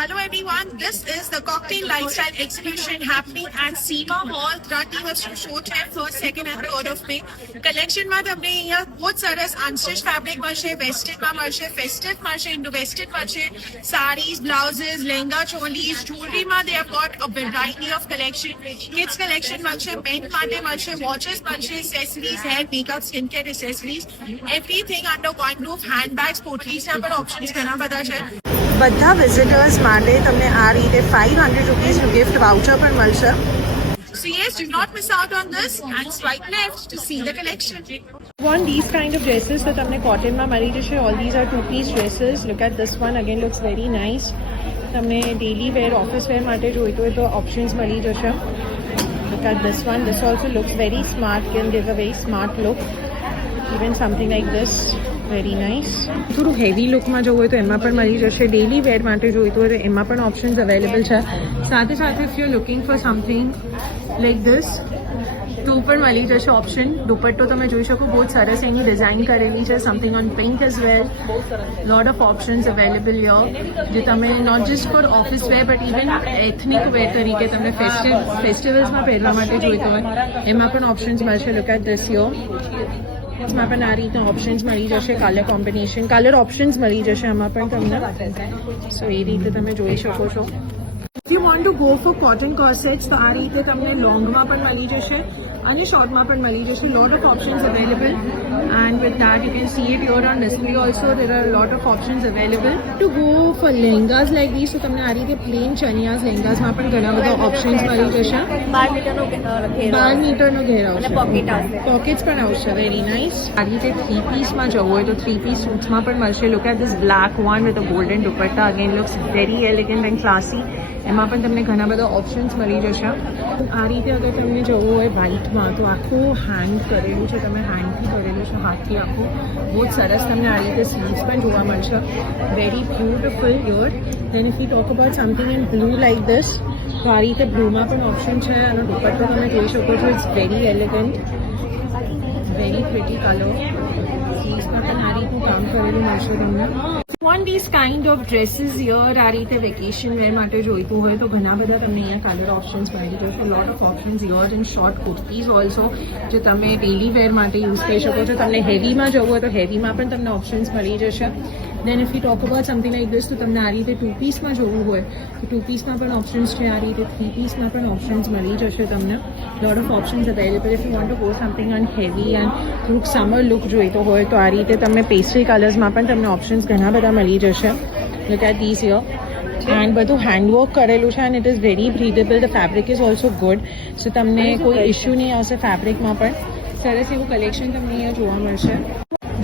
Hello everyone, this is the cocktail lifestyle exhibition happening at Seema Hall. 30 was to show છે first, second and third of May. Collection માં તમને અહીંયા બહુ સરસ અનસ્ટિચ fabric મળશે, western માં મળશે, ફેસ્ટિવ મળશે, ઇન્ડો વેસ્ટર્ન મળશે, sarees, blouses, lehenga, cholis, jewelry માં they have got a variety of collection. Kids collection મળશે, men માટે મળશે, watches મળશે, accessories, hair, makeup, skincare accessories, everything under one roof. Handbags, potteries ના પણ options ઘણા બધા છે. બધા વિઝિટર્સ માટે તમને આ રીતે 500 રૂપીસનું ગિફ્ટ વાઉચર પણ મળશે. So yes, do not miss out on this and swipe left to see the collection. Want these kind of dresses તો તમને કોટનમાં મળી જશે. All these are two-piece dresses. Look at this one, again looks very nice. તમને daily વેર, office વેર માટે જોઈતું હોય તો options મળી જશે. Look at this one. This also looks very smart, can give a very smart look. Even something like this, very nice. થોડું heavy લુકમાં જવું હોય તો એમાં પણ મળી જશે. ડેલી વેર માટે જોઈતું હોય તો એમાં પણ ઓપ્શન્સ અવેલેબલ છે. સાથે સાથે if you are looking for something like this તો પણ મળી જશે ઓપ્શન. દુપટ્ટો તમે જોઈ શકો, બહુ જ સરસ એની ડિઝાઇન કરેલી છે. Something on pink as well. Lot of options available યર, જે તમે not just for office wear but even ethnic wear તરીકે તમને ફેસ્ટિવલ્સમાં પહેરવા માટે જોઈતું હોય એમાં પણ ઓપ્શન્સ મળશે. લુક એટ ધીસ યર. માં પણ આ રીતના ઓપ્શન્સ મળી જશે. કલર કોમ્બિનેશન, કલર ઓપ્શન્સ મળી જશે આમાં પણ તમને. સો એ રીતે તમે જોઈ શકો છો. If you want to go for cotton corsets તો આ રીતે તમને લોંગમાં પણ મળી જશે અને શોર્ટમાં પણ મળી જશે. Lot of options available and with that you can see it your own display also. There are lot of options available. To go for lehengas like this તો તમને આ રીતે પ્લેન ચનિયાઝ લેંગાઝમાં પણ ઘણા બધા ઓપ્શન્સ મળી જશે. 12 મીટરનો ઘેરાવ છે. પોકેટ્સ પણ આવશે. Very nice. આ રીતે 3 પીસમાં જવું હોય તો 3 પીસ સૂટ્સમાં પણ મળશે. Look at this black one with a golden dupatta. Again looks very elegant and classy. એમાં પણ તમને ઘણા બધા ઓપ્શન્સ મળી જશે. આ રીતે અગર તમને જવું હોય વ્હાઇટમાં તો આખું હેન્ડ કરેલું છે, તમે હેન્ડથી કરેલું છે, હાથથી આખું. બહુ જ સરસ તમને આ રીતે સ્લીવ્સ પણ જોવા મળશે. વેરી બ્યુટિફુલ યોર. Then if you talk about something in blue like this તો આ રીતે બ્લુમાં પણ ઓપ્શન છે. અને દુપટ્ટો તમે જોઈ શકો છો. It's very elegant, very pretty colour. સ્લીવ્સમાં પણ આ રીતનું કામ કરેલું મળશે તમને. Want this kind of dresses યર. આ રીતે વેકેશન વેર માટે જોઈતું હોય તો ઘણા બધા તમને અહીંયા કલર ઓપ્શન્સ મળી જશે. Lot of options year in short kurtis also, જે તમે ડેલી વેર માટે યુઝ કરી શકો છો. તમને હેવીમાં જવું હોય તો હેવીમાં પણ તમને ઓપ્શન્સ મળી જશે. Then if you talk about something like this તો તમને આ રીતે 2 પીસમાં જવું હોય તો 2 પીસમાં પણ ઓપ્શન્સ છે. આ રીતે 3 પીસમાં પણ ઓપ્શન્સ મળી જશે તમને. લોટ of options available. If you want to go something on heavy and થોડુંક સમર લુક જોઈતો હોય તો આ રીતે તમને પેસ્ટ્રી કલર્સમાં પણ તમને ઓપ્શન્સ ઘણા બધા મળી જશે. લુક એટ ધીસ યર. એન્ડ બધું હેન્ડવર્ક કરેલું છે and it is very breathable. The fabric is also good. So તમને કોઈ ઇશ્યુ નહીં આવશે ફેબ્રિકમાં પણ. સરસ એવું કલેક્શન તમને અહીંયા જોવા મળશે.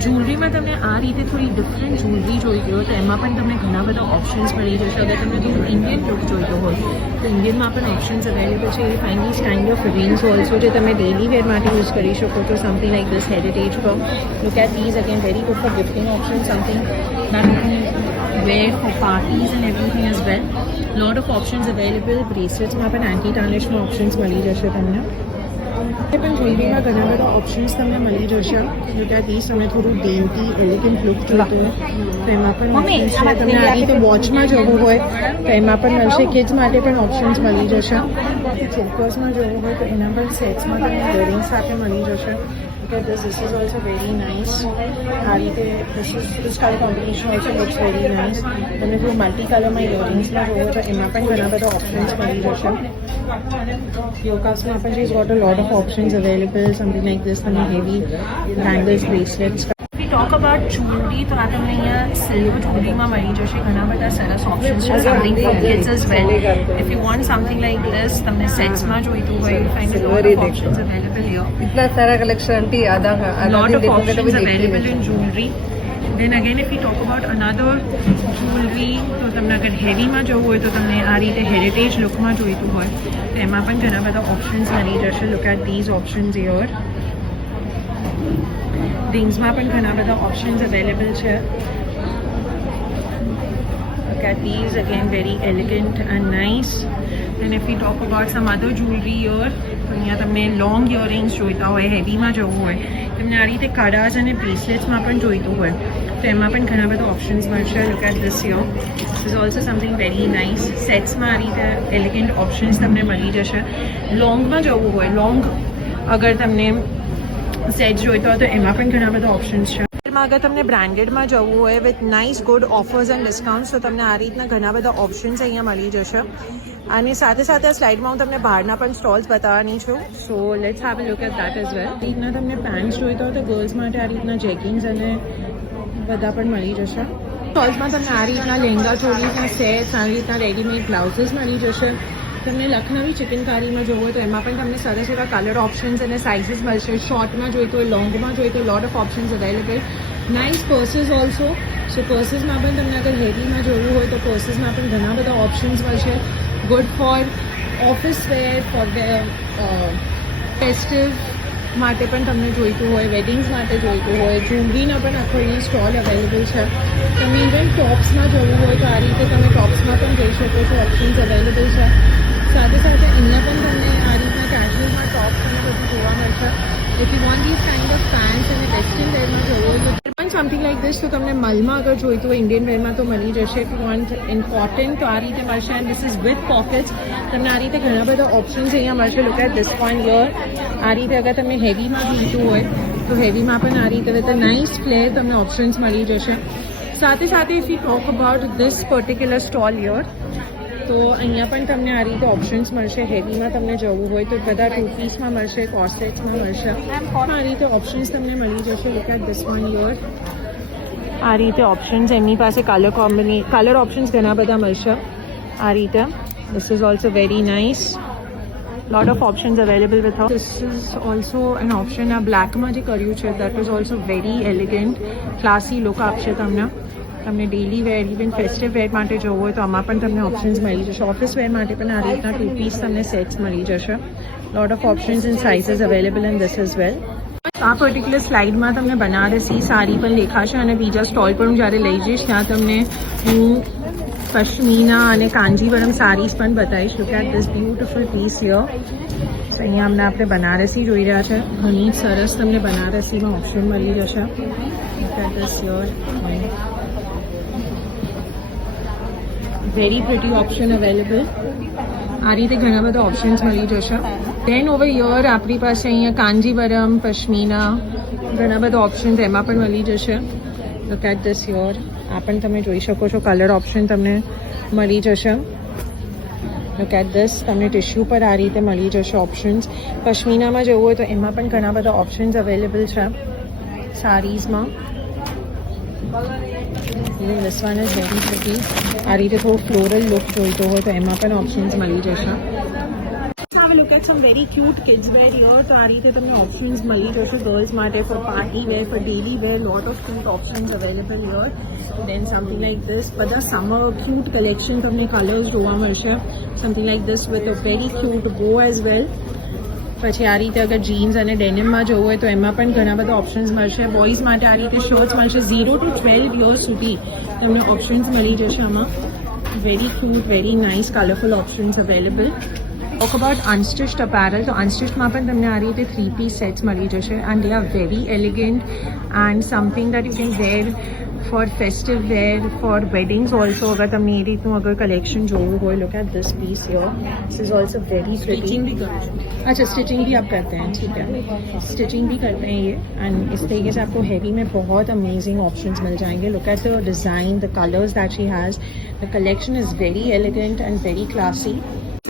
જ્વેલરીમાં તમને આ રીતે થોડી ડિફરન્ટ જ્વેલરી જોઈતી હોય તો એમાં પણ તમને ઘણા બધા ઓપ્શન્સ મળી જશે. અગર તમને થોડું ઇન્ડિયન લુક જોઈતો હોય તો ઇન્ડિયનમાં પણ ઓપ્શન્સ અવેલેબલ છે. A fine this kind of rings also, જે તમે ડેલી વેર માટે યુઝ કરી શકો છો. સમથિંગ લાઈક ધીસ હેરિટેજ પર. Look at these again very good for gifting option. Something that you can wear for parties and everything as well. Lot of options available. Braceletsમાં પણ anti ટાર્નિશમાં options મળી જશે તમને. એ પણ જ્વેલરીમાં ઘણા બધા ઓપ્શન્સ તમને મળી જશે. Look at this. તમને થોડું ડેન્ટી એલિગન્ટ લુક જોઈતું હોય તો એમાં પણ ઓપ્શન્સ છે. તમને આ રીતે વોચમાં જવું હોય તો એમાં પણ મળશે. કિડ્સ માટે પણ ઓપ્શન્સ મળી જશે. ચોકર્સમાં જવું હોય તો એના પણ સેટ્સમાં તમને ઇયરિંગ સાથે મળી જશે. This is also very nice. આ રીતે this color combination also looks very nice. તમને જો મલ્ટી કલરમાં ઇયરિંગ્સમાં જોવો તો એમાં પણ ઘણા બધા ઓપ્શન્સ મળી જશે. યોકાસમાં પણ she's got a lot of options available. Something like this, તમને heavy bangles, bracelets. Talk about jewellery તો આ તમને અહીંયા સિલ્વર જ્વેલરીમાં મળી જશે. ઘણા બધા સરસ ઓપ્શન્સ છે. Something four kids as well. If you want something like this, તમને સેટ્સમાં જોઈતું હોય you find lot of options available here. इतना सारा कलेक्शन थी आधा lot of options available in jewelry. Then again if we talk about another jewelry તો તમને અગર હેવીમાં જવું હોય તો તમને આ રીતે હેરિટેજ લુકમાં જોઈતું હોય તો એમાં પણ ઘણા બધા ઓપ્શન્સ મળી જશે. Look at these options here. રિંગ્સમાં પણ ઘણા બધા ઓપ્શન્સ અવેલેબલ છે. Look at these, again very elegant and nice. And if we talk about some other jewelry here, તો અહીંયા તમને લોંગ ઇયરિંગ્સ જોઈતા હોય, હેવીમાં જવું હોય, તમને આ રીતે કડાસ અને બ્રેસલેટ્સમાં પણ જોઈતું હોય તો એમાં પણ ઘણા બધા ઓપ્શન્સ મળશે. લુક એટ ધીસ યર, this is also something very nice. સેટ્સમાં આ રીતે એલિગન્ટ ઓપ્શન્સ તમને મળી જશે. લોંગમાં જવું હોય, લોંગ અગર તમને સેટ જોઈતો હોય તો એમાં પણ ઘણા બધા ઓપ્શન્સ છે. અગર તમને બ્રાન્ડેડમાં જવું હોય with nice good offers and discounts તો તમને આ રીતના ઘણા બધા ઓપ્શન્સ અહીંયા મળી જશે. અને સાથે સાથે આ સ્લાઇડમાં હું તમને બહારના પણ સ્ટોલ્સ બતાવવાની છું. So let's have a look at that as well. રીતના તમને પેન્ટ્સ જોઈતો હોય તો ગર્લ્સ માટે આ રીતના જેગિન્સ અને બધા પણ મળી જશે. સ્ટોલ્સમાં તમને આ રીતના લહેંગા ચોલીસના સેટ્સ, આ રીતના રેડીમેડ બ્લાઉઝીસ મળી જશે. તમને લખનવી ચિકનકારીમાં જોવું હોય તો એમાં પણ તમને સરસ એવા કલર ઓપ્શન્સ અને સાઇઝીસ મળશે. શોર્ટમાં જોઈતો હોય, લોંગમાં જોઈતો હોય, lot of options available. Nice purses also. So પર્સીસમાં પણ તમને અગર હેવીમાં જોવું હોય તો પર્સીસમાં પણ ઘણા બધા ઓપ્શન્સ મળશે. Good for office wear, for festive માટે પણ તમને જોઈતું હોય, વેડિંગ્સ માટે જોઈતું હોય, જ્વેલરીના પણ આખો અહીંયા સ્ટોલ અવેલેબલ છે. તમે ઇવન ટોપ્સમાં જવું હોય તો આ રીતે તમે ટોપ્સમાં પણ જઈ શકો છો, ઓપ્શન્સ અવેલેબલ છે. સાથે સાથે અહીંયા પણ તમને આ રીતના કેઝ્યુઅલમાં ટોપ્સ અને બધું જોવા મળશે. If you want this kind of pants અને વેસ્ટર્ન વેરમાં જવું હોય તો પણ સમથિંગ લાઈક ધીસ તો તમને મલમાં અગર જોઈતું હોય ઇન્ડિયન વેરમાં તો મળી જશે. If you want in cotton તો આ રીતે મળશે. And this is with pockets. તમને આ રીતે ઘણા બધા ઓપ્શન્સ અહીંયા મળશે. લુક એટ ધીસ વન યર. આ રીતે અગર તમને હેવીમાં જોઈતું હોય તો હેવીમાં પણ આ રીતે વિથ અ નાઇસ ફ્લેર તમને ઓપ્શન્સ મળી જશે. સાથે સાથે if you talk about this particular stall year તો અહીંયા પણ તમને આ રીતે ઓપ્શન્સ મળશે. હેવીમાં તમને જવું હોય તો બધા 2 પીસમાં મળશે, કોર્સેટ્સમાં મળશે. આ રીતે ઓપ્શન્સ તમને મળી જશે. લુક એટ ધીસ વન યર. આ રીતે ઓપ્શન્સ એમની પાસે કલર ઓપ્શન્સ ઘણા બધા મળશે. આ રીતે this is also very nice. lot of options available with her. This is also an option. આ બ્લેકમાં જે કર્યું છે that is also very elegant, classy look આપશે તમને. તમને ડેલી વેર, ઇવન ફેસ્ટિવ વેર માટે જવું હોય તો આમાં પણ તમને ઓપ્શન્સ મળી જશે. ઓફિસ વેર માટે પણ આ રીતના 2 પીસ તમને સેટ્સ મળી જશે. Lot of options and sizes available in this as well. આ પર્ટિક્યુલર સ્લાઇડમાં તમને બનારસી સાડી પણ દેખાશે અને બીજા સ્ટોલ પર હું જ્યારે લઈ જઈશ ત્યાં તમને હું પશ્મિના અને કાંજીવરમ સારીઝ પણ બતાવીશ. Look at this beautiful piece here. અહીંયા અમને આપણે બનારસી જોઈ રહ્યા છે. ઘણી સરસ તમને બનારસીમાં ઓપ્શન મળી જશે. Look at this here. Very pretty option available. આ રીતે ઘણા બધા ઓપ્શન્સ મળી જશે. દેન ઓવર યર આપણી પાસે અહીંયા કાંજીવરમ, પશ્મિના ઘણા બધા ઓપ્શન્સ એમાં પણ મળી જશે. લુક એટ ધીસ યર. આ પણ તમે જોઈ શકો છો. કલર ઓપ્શન તમને મળી જશે. Look at this. તમને ટિશ્યુ પર આ રીતે મળી જશે ઓપ્શન્સ. પશ્મિનામાં જવું હોય તો એમાં પણ ઘણા બધા ઓપ્શન્સ અવેલેબલ છે સારીઝમાં. Even this one is very pretty. આ રીતે થોડું ફ્લોરલ લુક જોઈતો હોય તો એમાં પણ ઓપ્શન્સ મળી જશે. have a look at some very cute kids wear here. તો આ રીતે તમને ઓપ્શન્સ મળી જશે ગર્લ્સ માટે for party wear, for daily wear. Lot of cute options available here. Then something like this. બધા સમર ક્યુટ કલેક્શન તમને colours જોવા મળશે. Something like this with a very cute bow as well. પછી આ રીતે અગર jeans અને ડેનિમમાં જવું હોય તો એમાં પણ ઘણા બધા ઓપ્શન્સ મળશે. બોયઝ માટે આ રીતે શર્ટ્સ મળશે. 0 to 12 years સુધી તમને ઓપ્શન્સ મળી જશે આમાં. Very cute, very nice, colourful options available. Talk about unstitched apparel. તો અનસ્ટિચ્ડમાં પણ તમને આ રીતે 3 પીસ સેટ્સ મળી જશે. And they are very elegant and something that you can wear for festive wear, for weddings also. અગર તમને એ રીતનું અગર કલેક્શન જોવું હોય, look at this piece here. This is also very stitching भी करते हैं. अच्छा, स्टिचिंग भी आप करते हैं, ठीक है. स्टिचिंग भी करते हैं ये. एंड इस तरीके से आपको हैवी में बहुत अमेजिंग ऑप्शंस मिल जाएंगे. Look at the design, the colours that she has. The collection is very elegant and very classy.